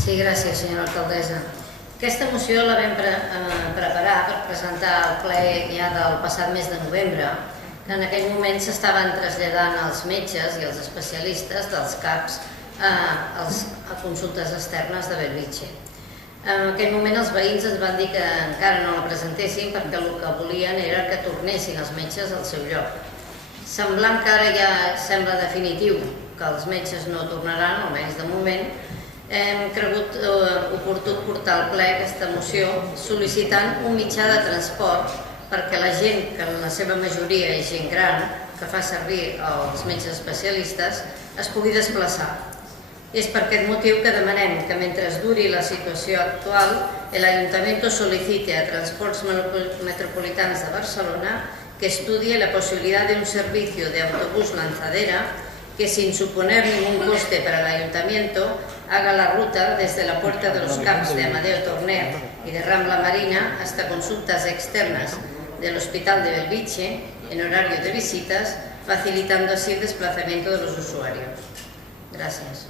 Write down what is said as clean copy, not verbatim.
Sí, gràcies, senyora alcaldessa. Aquesta moció la vam preparar per presentar al ple ja del passat mes de novembre, que en aquell moment s'estaven traslladant els metges i els especialistes dels CAPs a consultes externes de Bellvitge. En aquell moment els veïns ens van dir que encara no la presentessin perquè el que volien era que tornessin els metges al seu lloc. Semblant que ara ja sembla definitiu que els metges no tornaran, almenys de moment, hem cregut oportú portar al ple aquesta moció sol·licitant un mitjà de transport perquè la gent, que en la seva majoria és gent gran, que fa servir els metges especialistes, es pugui desplaçar. És per aquest motiu que demanem que mentre duri la situació actual, el Ayuntamiento solicite a Transports Metropolitans de Barcelona que estudie la posibilidad de un servicio de autobús lanzadera que, sin suponer ningún coste para el Ayuntamiento, haga la ruta desde la Puerta de los Camps de Amadeo Torner y de Rambla Marina hasta consultas externas del Hospital de Bellvitge en horario de visitas, facilitando así el desplazamiento de los usuarios. Gracias.